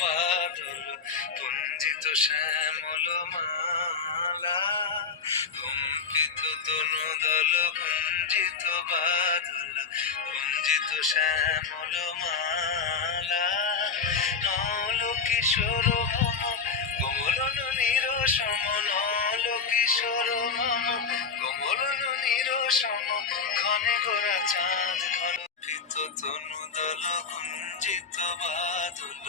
বাদল কুঞ্জিত শ্যামল মালা, কম্পিত তনুদল কুঞ্জিত বাদল কুঞ্জিত শ্যামল মালা, নল কিশোর মম কোমলন নিরসম, নল কিশোর মম কোমলন নিরসম, ক্ষণে গোরা চাঁদ ঘন তনুদল কুঞ্জিত বাদল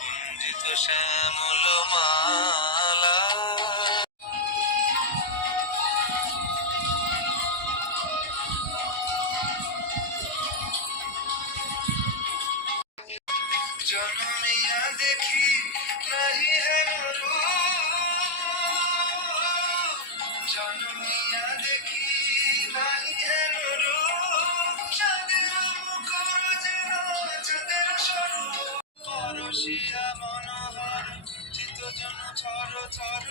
কুঞ্জিত শ্যামল মালা। জনমিয়া দেখি নাহি হেন রূপ, জনমিয়া দেখি নাহি হেন রূপ, চাঁদের মুখর যেন চাঁদের স্বরূপ, পরশিয়া মনোহর চিত্তজন ছর ছর,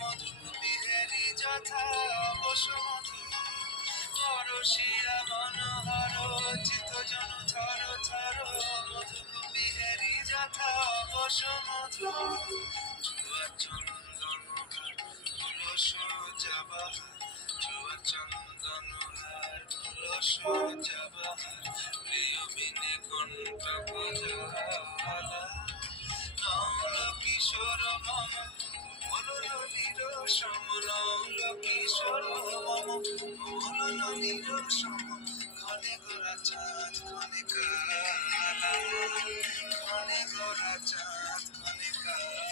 মধু বিহেরি যথা বসুমধু, পরশিয়া মনোহর চিত্তজন ছর ছর, মধু বিহেরি যথা বসুমধু, চুয়া চন্দন তুলস জবাহার, চুয়া চন্দন হার তুলস জবাহার, প্রিয় বিনে কণ্ঠক জ্বালা, নল কিশোর মম কোমলন নিরসম, নল কিশোর মম কোমলন নিরসম, ক্ষণে গোরা চাঁদ ক্ষণে কালা, ক্ষণে গোরা চাঁদ ক্ষণে কালা।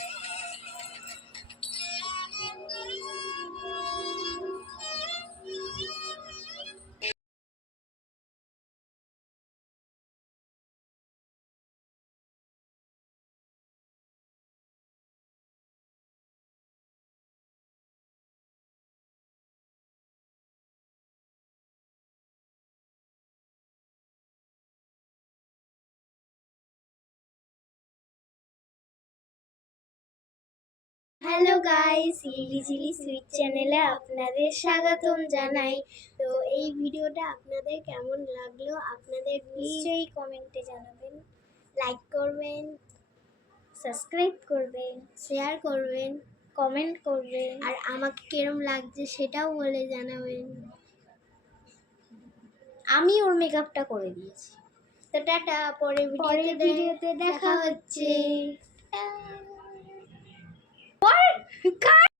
হ্যালো গাইস, লিলি ঝিলি সুইট চ্যানেলে আপনাদের স্বাগতম জানাই। তো এই ভিডিওটা আপনাদের কেমন লাগলো আপনাদের নিশ্চয়ই কমেন্টে জানাবেন, লাইক করবেন, সাবস্ক্রাইব করবেন, শেয়ার করবেন, কমেন্ট করবেন, আর আমাকে কিরম লাগছে সেটাও বলে জানাবেন। আমি ওর মেকআপটা করে দিয়েছি। তো টাটা, পরের ভিডিওতে দেখা হচ্ছে।